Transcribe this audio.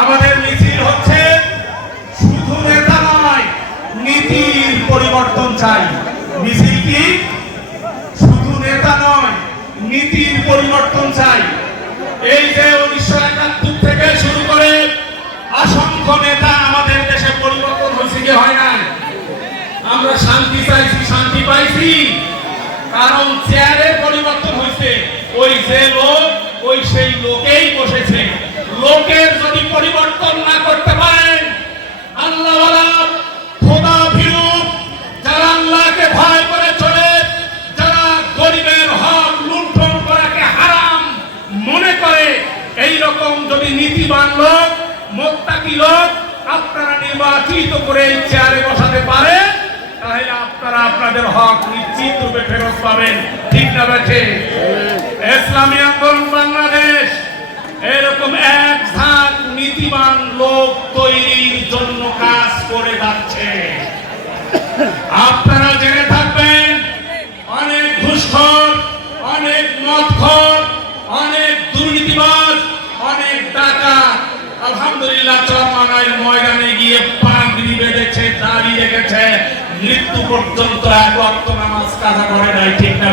আমাদের মিছিল হচ্ছে, শুধু নেতা নয়, নীতির পরিবর্তন চাই। মিছিল কি? শুধু নেতা নয়, নীতির পরিবর্তন চাই। এই যে উনিশশো একাত্তর থেকে শুরু করে অসংখ্য নেতা আমাদের দেশে পরিবর্তন হয়েছে, কি হয় না আমরা শান্তি চাইছি, শান্তি পাইছি, কারণ চেয়ারের পরিবর্তন হয়েছে। ওই যে লোক, ওই সেই লোকেই বসেছে। এই রকম যদি নীতিবান লোক মোত্তাকি লোক আপনারা নির্বাচিত করে এই চেয়ারে বসাতে পারেন তাহলে আপনারা আপনাদের হক নিশ্চিত রূপে ফেরত পাবেন। ঠিক না বেঠে? ইসলামী আন্দোলন বাংলাদেশ, এরকম এক ঝাঁক নীতিবান লোক তৈরির জন্য কাজ করে যাচ্ছে। আপনারা আলহামদুলিল্লাহ চরমানের ময়দানে গিয়ে পাগড়ি বেঁধেছে, দাঁড়িয়ে রেখেছে মৃত্যু পর্যন্ত এক নামাজ কাজা করে নাই, ঠিক না